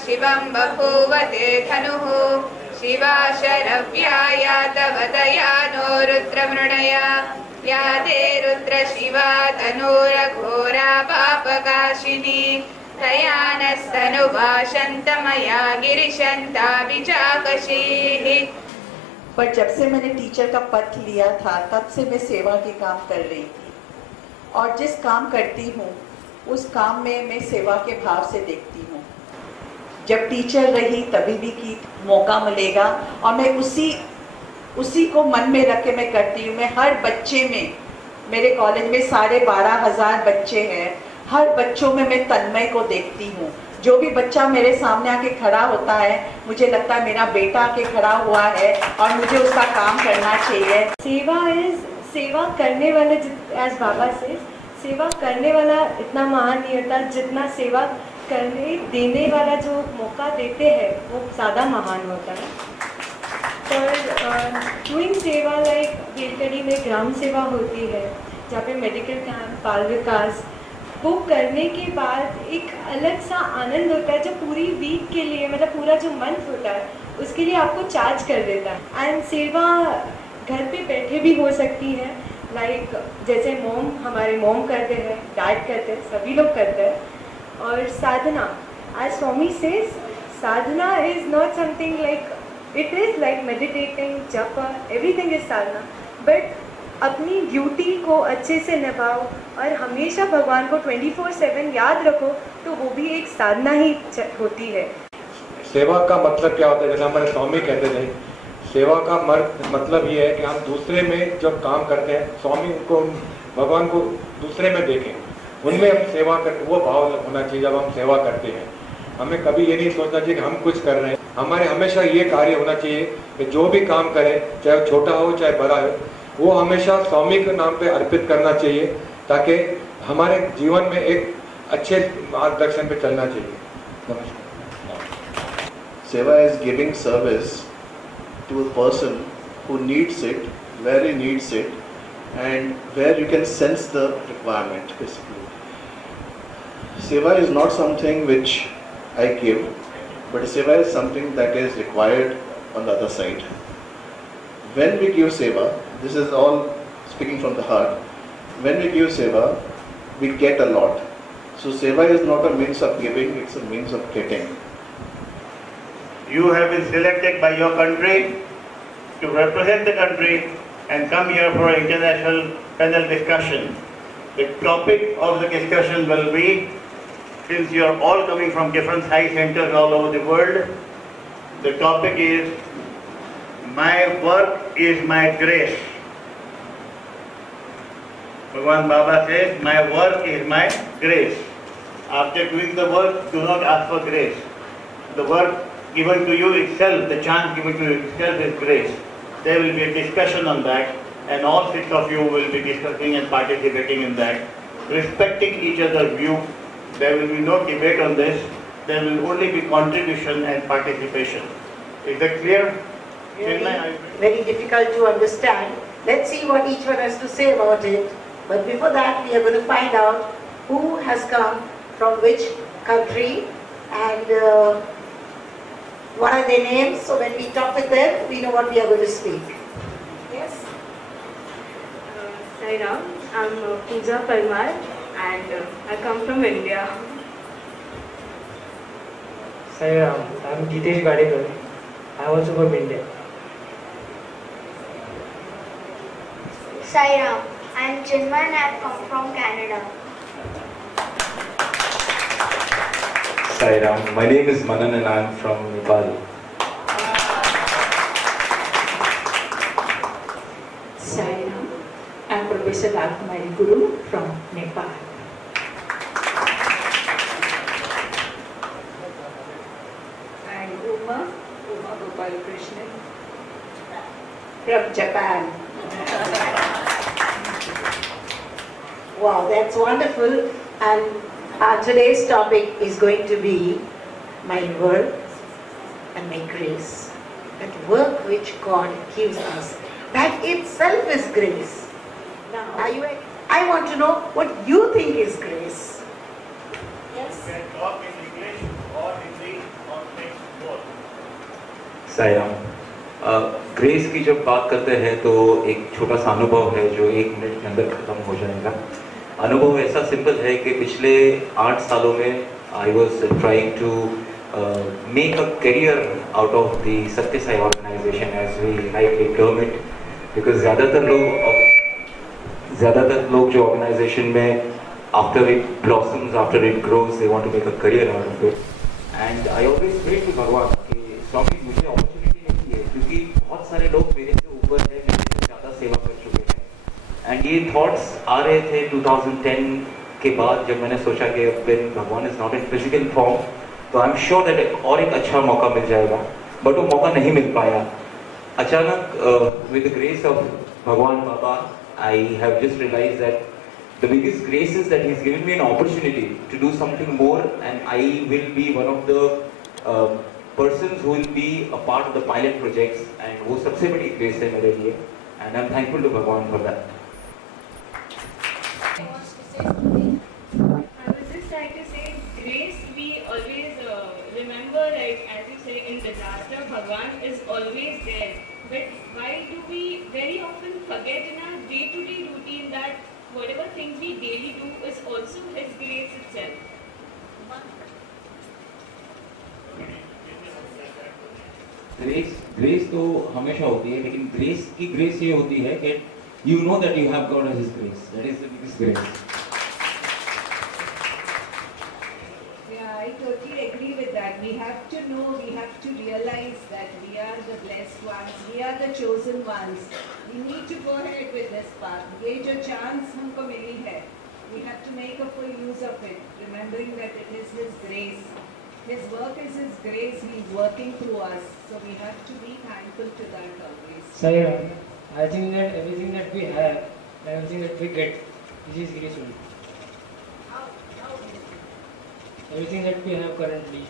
शिवं बभूव ते धनुः शिवा शरव्या तवदया नो रुद्रमृणया या ते रुद्र शिवा तनूरघोरा पापकाशिनी तया नस्तनुभाषन्तमया गिरिशन्ताभिचाकशीः। पर जब से मैंने टीचर का पद लिया था तब से मैं सेवा के काम कर रही थी और जिस काम करती हूँ उस काम में मैं सेवा के भाव से देखती हूँ। जब टीचर रही तभी भी की मौका मिलेगा और मैं उसी को मन में रख के मैं करती हूँ। मैं हर बच्चे में, मेरे कॉलेज में 12,500 बच्चे हैं, हर बच्चों में मैं तन्मय को देखती हूँ। जो भी बच्चा मेरे सामने आके खड़ा होता है मुझे लगता है मेरा बेटा आके खड़ा हुआ है और मुझे उसका काम करना चाहिए। सेवा करने वाला, एज बाबा से सेवा करने वाला इतना महान नहीं होता जितना सेवा करने देने वाला जो मौका देते हैं वो ज़्यादा महान होता है। पर डूइंग सेवा लाइक बेलकड़ी में ग्राम सेवा होती है जहाँ पे मेडिकल कैंप, बाल विकास, वो करने के बाद एक अलग सा आनंद होता है जो पूरी वीक के लिए, मतलब पूरा जो मंथ होता है उसके लिए आपको चार्ज कर देता है। एंड सेवा घर पे बैठे भी हो सकती है, लाइक जैसे हमारे मॉम करते हैं, डैड करते हैं, सभी लोग करते हैं। और साधना, as Swami says, sadhana is not something like, it is like meditating, japa, everything is sadhana, but अपनी ड्यूटी को अच्छे से निभाओ और हमेशा भगवान को 24/7 याद रखो तो वो भी एक साधना ही होती है। सेवा का मतलब क्या होता है? जैसे हमारे स्वामी कहते थे, सेवा का मतलब ये है कि हम दूसरे में जब काम करते हैं, स्वामी को, भगवान को दूसरे में देखें, उनमें हम सेवा करते, वो भाव होना चाहिए जब हम सेवा करते हैं। हमें कभी ये नहीं सोचना चाहिए कि हम कुछ कर रहे हैं। हमारे हमेशा ये कार्य होना चाहिए कि जो भी काम करें, चाहे छोटा हो चाहे बड़ा हो, वो हमेशा स्वामी के नाम पे अर्पित करना चाहिए ताकि हमारे जीवन में एक अच्छे मार्गदर्शन पे चलना चाहिए। नमस्कार। सेवा is giving service to a person who needs it, where he needs it, and where you can sense the requirement basically. Seva is not something which I give, but seva is something that is required on the other side. When we give seva, this is all speaking from the heart, when we give seva, we get a lot. So seva is not a means of giving, it's a means of getting. You have been selected by your country to represent the country and come here for an international panel discussion. The topic of the discussion will be, since you are all coming from different high centers all over the world, the topic is, my work is my grace. Bhagwan Baba says, my work is my grace. After doing the work, do not ask for grace. The work given to you itself, the chance given to you itself is grace. There will be a discussion on that, and all six of you will be discussing and participating in that, respecting each other's view. There will be no debate on this. There will only be contribution and participation. Is that clear? Really very difficult to understand. Let's see what each one has to say about it. But before that, we are going to find out who has come from which country and what are their names. So when we talk with them, we know what we are going to speak. Yes? Sai Ram, I'm Pooja Parmar and I come from India. Sai Ram, I'm Gitesh Gadekar. I am also from India. Sai Ram, I'm Chinmay and I have come from Canada. Sai Ram, my name is Manan and I am from Nepal. Sai Ram, I am Professor Rajkumari Guru from Nepal. And Uma Gopal Krishnan from Japan. Wow, that's wonderful. And today's topic is going to be my work and my grace. That work which God gives us, that itself is grace. Now, I want to know what you think is grace. Yes? You can talk in English or Hindi or mix both. Sai Ram, grace की जब बात करते हैं तो एक छोटा सा अनुभव है जो 1 मिनट के अंदर खत्म हो जाएगा। अनुभव ऐसा सिंपल है कि पिछले 8 सालों में I was trying to make a career out of the Sathya Sai organisation as we rightly term it, because ज़्यादातर लोग जो ऑर्गेनाइजेशन में after it blossoms, after it grows, they want to make a career out of it. And I always pray to Bhagwan कि स्वामी मुझे opportunity नहीं है, क्योंकि बहुत सारे लोग मेरे से ऊपर है, मेरे से ज़्यादा सेवा कर चुके हैं। एंड ये थॉट्स आ रहे थे 2010 के बाद, जब मैंने सोचा कि व्हेन भगवान is not in physical form तो आई एम श्योर दैट और एक अच्छा मौका मिल जाएगा, बट वो मौका नहीं मिल पाया। अचानक with the grace of Bhagwan Baba I have just realise that the biggest grace is that he's given me an opportunity to do something more, and I will be one of the persons who will be a part of the pilot projects, and वो सबसे बड़ी grace है मेरे लिए, and I'm thankful to भगवान for that. I was just trying to say, grace we always remember, like as you say, in disaster, Bhagwan is always there. But why do we very often forget in our day-to-day routine that whatever things we daily do is also His grace itself? Grace तो हमेशा होती है, लेकिन grace की grace ये होती है कि you know that you have God as His grace. That is the biggest grace. Yeah, I totally agree with that. We have to know, we have to realize that we are the blessed ones, we are the chosen ones. We need to go ahead with this path. ये जो chance हमको मिली है, we have to make a full use of it, remembering that it is His grace. His work is His grace. He is working through us, so we have to be thankful to that always. Sai Ram, I think that everything that we have, everything that we get, is His grace only. Everything that we have currently,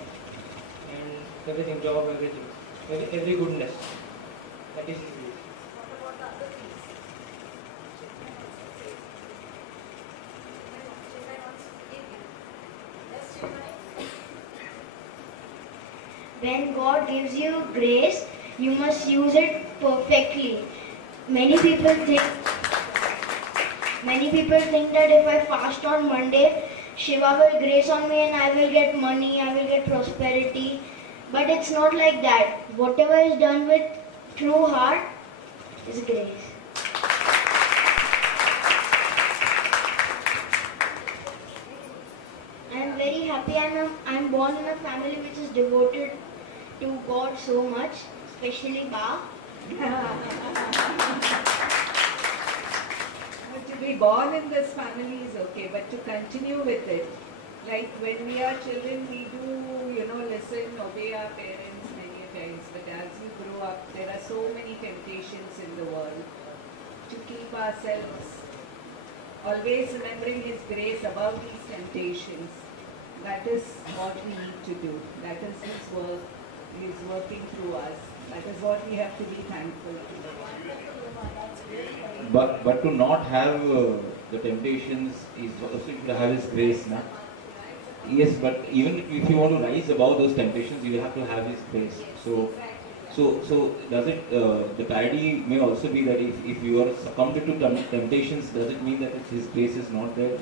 and everything, job, everything, every goodness, that is His grace. When God gives you grace, you must use it perfectly. Many people think that if I fast on Monday, Shiva will grace on me and I will get money, I will get prosperity. But it's not like that. Whatever is done with true heart is grace. I am very happy. I am born in a family which is devoted to God so much, especially Ba. But you be born in this family is okay, but to continue with it, like when we are children, we do, listen, obey our parents many times, but as we grow up, there are so many temptations in the world. To keep ourselves always remembering His grace above these temptations, that is what we need to do. That is His work. He is working through us. That is what we have to be thankful to. But to not have the temptations is also to have His grace, na? Yes, but even if you want to rise above those temptations, you have to have His grace. So does it, the parody may also be that if you are succumbed to temptations, does it mean that His grace is not there?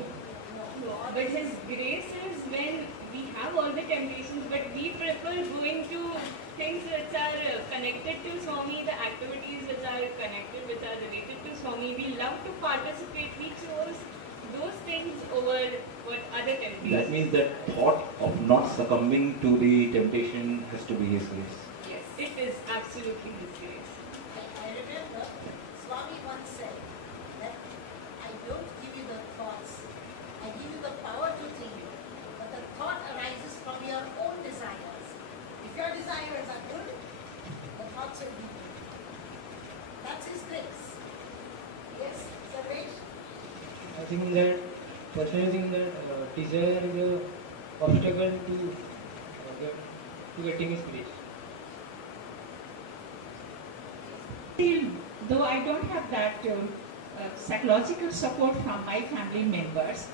But His grace is when we have all the temptations, but we prefer going to things which are connected to Swami, the activities which are connected, which are related to Swami. We love to participate. We chose those things over what other temptations. That means that thought of not succumbing to the temptation has to be His grace. Yes, it is absolutely His grace. I remember Swami once said that I don't give you the thoughts, I give you the power to think, but the thought arises from your own desires. If your desires are good, the thoughts will be good. That's His grace. Yes, Sarvesh? I think that, personally think that desire is an obstacle to getting His grace. Still, though I don't have that psychological support from my family members,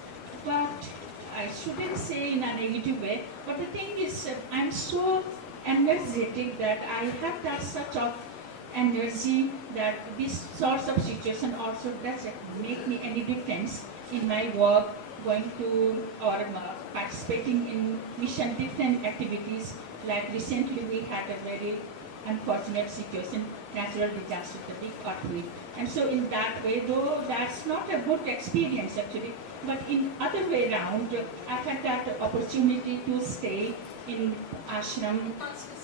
but I shouldn't say in a negative way, but the thing is, I'm so energetic that I have that such of energy that this sorts of situation also doesn't make me any difference in my work, going to or participating in mission different activities. Like recently we had a very unfortunate situation, natural disaster, the big earthquake. And so in that way, though that's not a good experience actually, but in other way around, I had that opportunity to stay in ashram.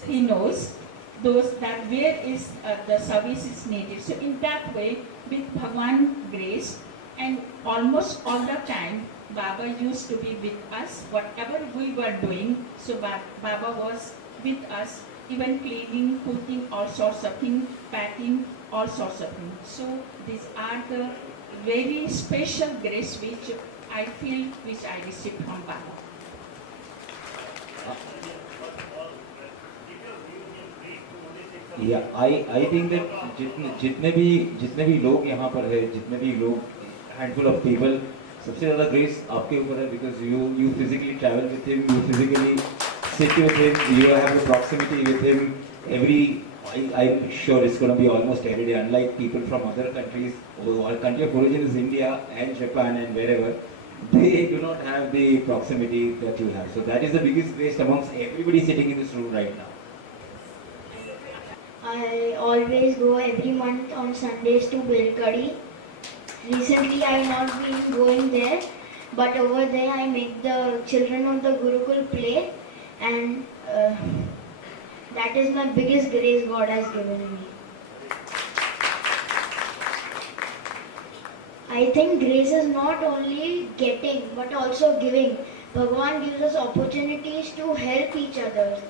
He knows those that where is the service is needed. So in that way, with Bhagwan grace, and almost all the time, Baba used to be with us, whatever we were doing. So Baba was with us, even cleaning, cooking, all sorts of things, packing, all sorts of things. So these are the very special grace which I feel, which I received from Baba. Yeah, I think that जितने भी लोग यहाँ पर है, जितने भी लोग, handful of people, सबसे ज़्यादा grace आपके ऊपर है, because you physically travel with him, you physically sit with him, you have a proximity with him. I'm sure it's going to be almost every day. Unlike people from other countries, our country of origin is India and Japan and wherever, they do not have the proximity that you have. So that is the biggest grace amongst everybody sitting in this room right now. I always go every month on Sundays to Bilkadi. Recently I have not been going there, but over there I make the children of the Gurukul play, and that is my biggest grace God has given me. I think grace is not only getting but also giving. Bhagwan gives us opportunities to help each other.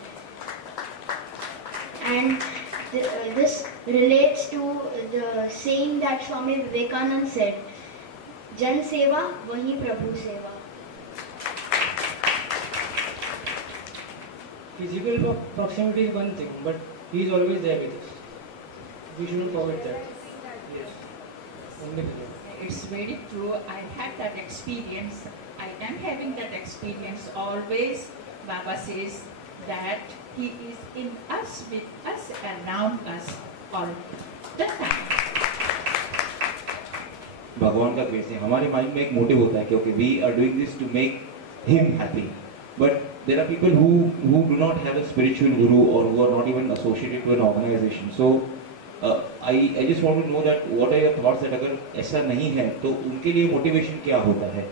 And this relates to the saying that Swami Vivekananda said, Jan Seva, Vahi Prabhu Seva. Physical proximity is one thing, but He is always there with us. We shouldn't forget that. Yes. Only with Him. It's very true. I had that experience. I am having that experience always. Baba says that He is in us, with us, around us all the time. भगवान का grace है. हमारे mind में एक motive होता है क्योंकि we are doing this to make Him happy. But there are people who do not have a spiritual guru or who are not even associated to an organization. So I just want to know that what are your thoughts that अगर ऐसा नहीं है तो उनके लिए motivation क्या होता है?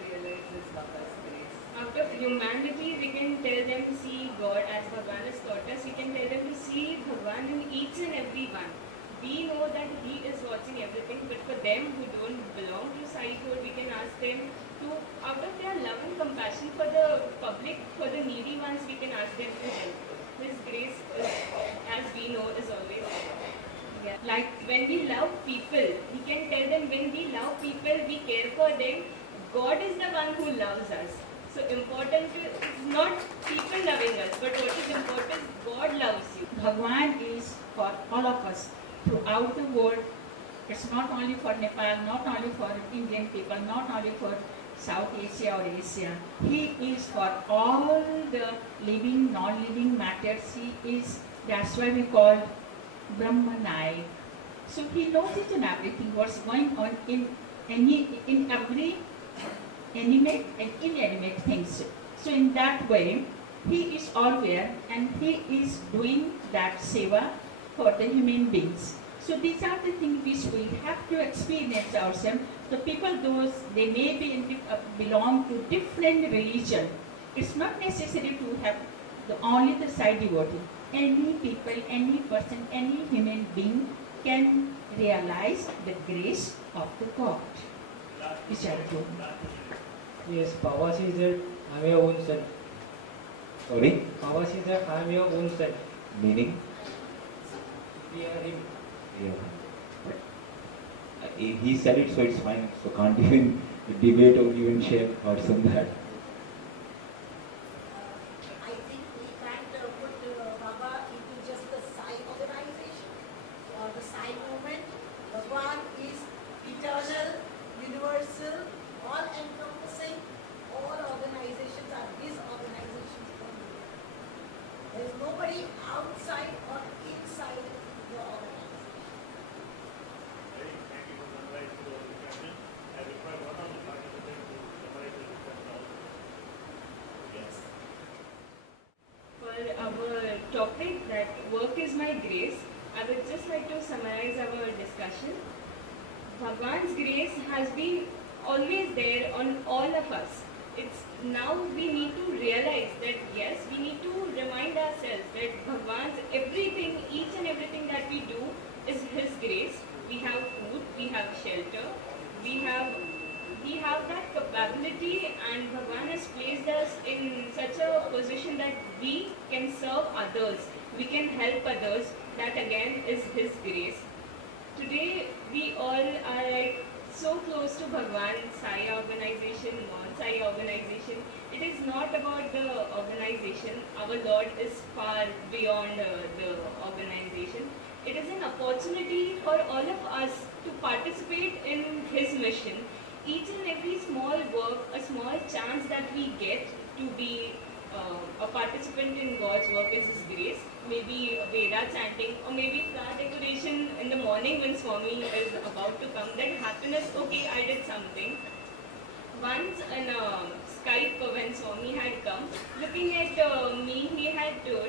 Out of humanity, we can tell them see God as Bhagwan has taught us. We can tell them to see Bhagwan in each and every one. we know that He is watching everything, but for them who don't belong to Sai Code, we can ask them to, out of their love and compassion for the public, for the needy ones, we can ask them to help. His grace, as we know, is always there. Yeah. Like when we love people, we can tell them when we love people, we care for them, God is the one who loves us. So important is not people loving us, but what is important is God loves you. Bhagwan is for all of us throughout the world. It's not only for Nepal, not only for Indian people, not only for South Asia or Asia. He is for all the living, non-living matters. He is, that's why we call Brahmanai. So he knows each and everything, what's going on in every animate and inanimate things. So in that way, he is all aware and he is doing that seva for the human beings. So these are the things which we have to experience ourselves. The people, those they may be belong to different religion. It's not necessary to have only the Sai devotee. Any people, any person, any human being can realize the grace of the God. Which I do. Yes, Baba says that I am your own son. Sorry? Baba says that I am your own son. Meaning? We are him. Yeah. He said it, so it's fine. So can't even debate or even share thoughts on that. I think we can't put Baba into just the Sai organization or the Sai movement. Bhagwan is eternal, universal, all-encompassing. All organizations are his organizations. There is nobody outside or inside the organization. For our topic that work is my grace, I would just like to summarize our discussion. Bhagwan's grace has been always there on all of us. It's now we need to realize that yes, we need to remind ourselves that Bhagwan's everything, each and everything that we do is His grace. We have food, we have shelter, we have that capability, and Bhagwan has placed us in such a position that we can serve others, we can help others. That again is His grace. Today we all are like so close to Bhagwan, Sai organization, non-Sai organization. It is not about the organization. Our Lord is far beyond the organization. It is an opportunity for all of us to participate in His mission. Each and every small work, a small chance that we get to be a participant in God's work is His grace. Maybe Veda chanting, or maybe flower decoration in the morning when Swami is about to come. That happiness, okay, I did something. Once in Skype when Swami had come, looking at me, he had told,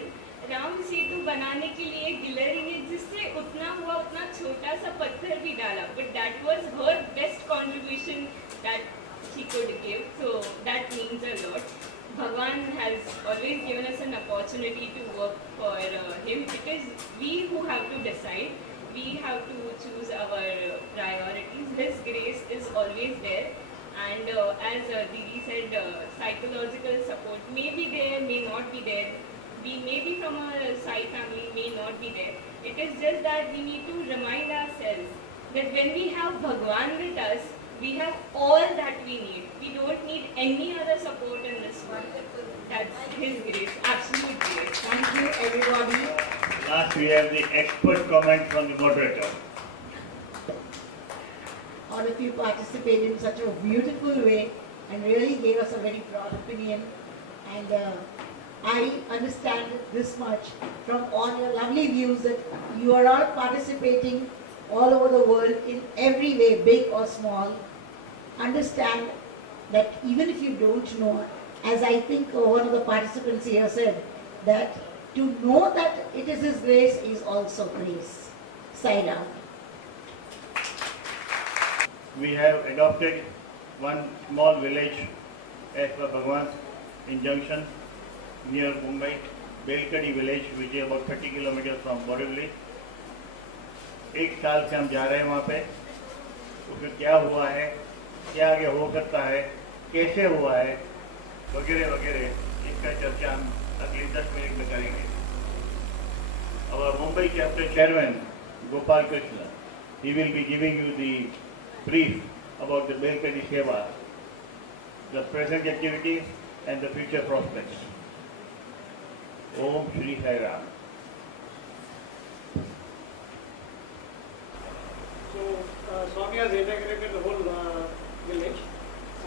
Ram Setu बनाने के लिए गिलहरी ने जिससे उतना हुआ उतना छोटा सा पत्थर भी डाला, but that was her best contribution that she could give, so that means a lot. Bhagwan has always given us an opportunity to work for Him. It is we who have to decide, we have to choose our priorities. His grace is always there, and as Didi said, psychological support may be there, may not be there. We may be from a Sai family, may not be there. It is just that we need to remind ourselves that when we have Bhagwan with us, we have all that we need. We don't need any other support in this world. That's His grace, absolute grace. Thank you, everybody. Last we have the expert comment from the moderator. All of you participated in such a beautiful way and really gave us a very broad opinion. And I understand this much from all your lovely views that you are all participating all over the world in every way, big or small. Understand that even if you don't know, as I think one of the participants here said, that to know that it is His grace is also grace. Sai Ram. We have adopted one small village as per Bhagwan's injunction near Mumbai, Belkadi village, which is about 30 kilometers from Borivali. 1 साल से हम जा रहे हैं वहाँ पे, उसमें क्या हुआ है, क्या आगे हो सकता है, कैसे हुआ है, वगैरह वगैरह, इसका चर्चा हम अगले 10 मिनट में करेंगे। और Mumbai chapter chairman Gopal Krishna, he will be giving you the brief about the Belpedi Seva, the present activities and the future prospects. Om Shri Sai Ram. So, Swami has integrated the whole village,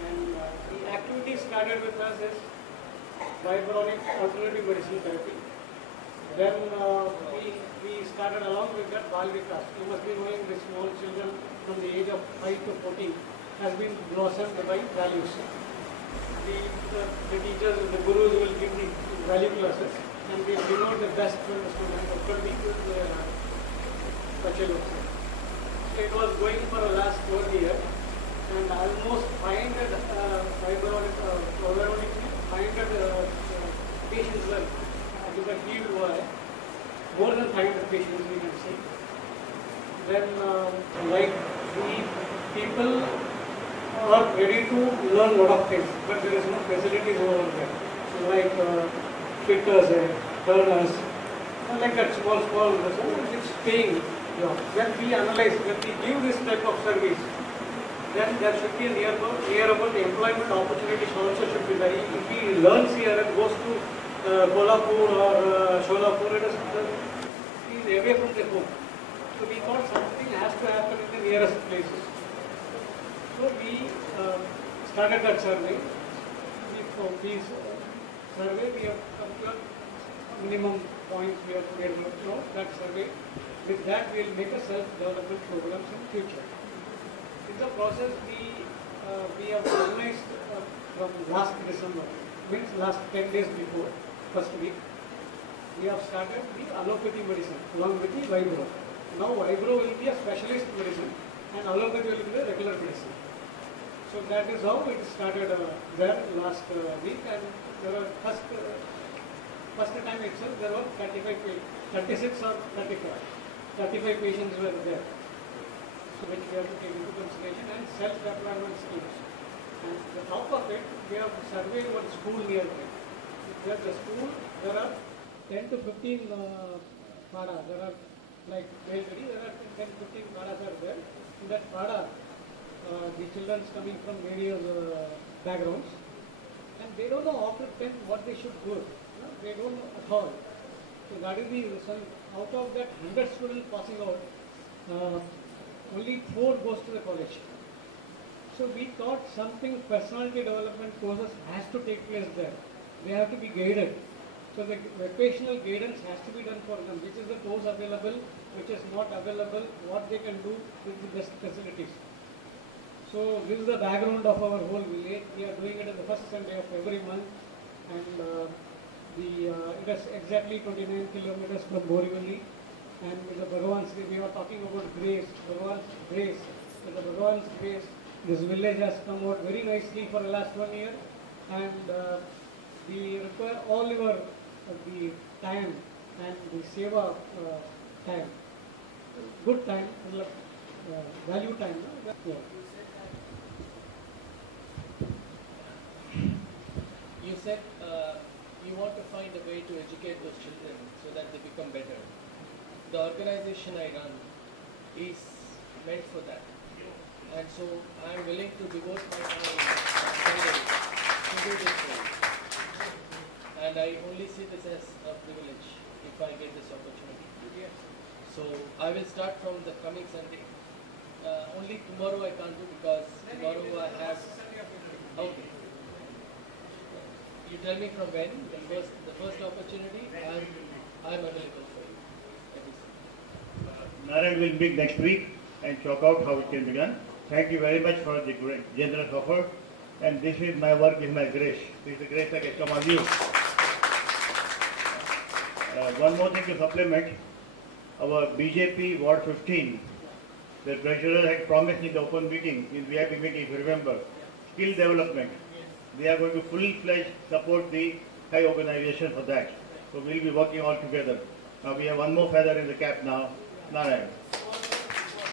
and the activity started with us is Bibronic alternative medicine therapy. Then we started along with that Bal Vikas. You must be knowing the small children from the age of 5 to 14 has been blossomed by values. The teachers, the gurus will give the value classes, and they denote the best for the students of the bachelor. So it was going for the last 1 year, and almost 500 patients were healed हुआ है, more than 500 patients we can see. Then like the people are ready to learn lot of things, but there is no facilities over there. So like fitters, turners, like that small, it's paying job. When we analyze, when we give this type of service, then there should be a near about the employment opportunities also should be there. If he learns here and goes to Kolhapur or Sholapur, he is away from the home. So we thought something has to happen in the nearest places. So we started that survey. For these survey, we have come to a minimum points we have made that survey. With that, we will make a self-development programs in future. In the process, we have organized from last December, means last 10 days before, first week, we have started the allopathy medicine along with the Vibro. Now Vibro will be a specialist medicine and allopathy will be a regular medicine. So that is how it started there last week, and there were first time itself there were 36 or 35 patients were there. So which we have to take into consideration, and self-employment schemes. And the top of it, we have surveyed one school nearby. There's a school, there are 10 to 15 padas. There are like Belpedi, there are 10 to 15 padas are there. In that pada, the children coming from various backgrounds, and they don't know after 10th what they should do. They don't know at all. So that is the reason. Out of that 100 students passing out, only 4 goes to the college. So we thought something personality development courses has to take place there. They have to be guided. So the vocational guidance has to be done for them, which is the course available, which is not available, what they can do with the best facilities. So this is the background of our whole village. We are doing it on the first Sunday of every month, and it is exactly 29 kilometers from Borivali. And with the Bhagavan's, we are talking about grace, Bhagavan's grace. With the Bhagavan's grace, this village has come out very nicely for the last 1 year, and we require all your the time and the seva time, good time, value time. Yeah. You said you want to find a way to educate those children so that they become better. The organization I run is meant for that, and so I am willing to devote my time to do this thing. And I only see this as a privilege if I get this opportunity. So I will start from the coming Sunday. Only tomorrow I can't do because tomorrow I have. Okay. You tell me from when the first opportunity. I'm available for you. Narayan will meet next week and chalk out how it can be done. Thank you very much for the great, generous offer. And this is my work, is my grace. This is the grace I get from all you. One more thing to supplement. Our BJP Ward 15, the treasurer had promised in the open meeting, in VIP meeting, if you remember, skill development. They are going to fully-fledged support the Thai organization for that. So we'll be working all together. Now we have one more feather in the cap now, Narayan.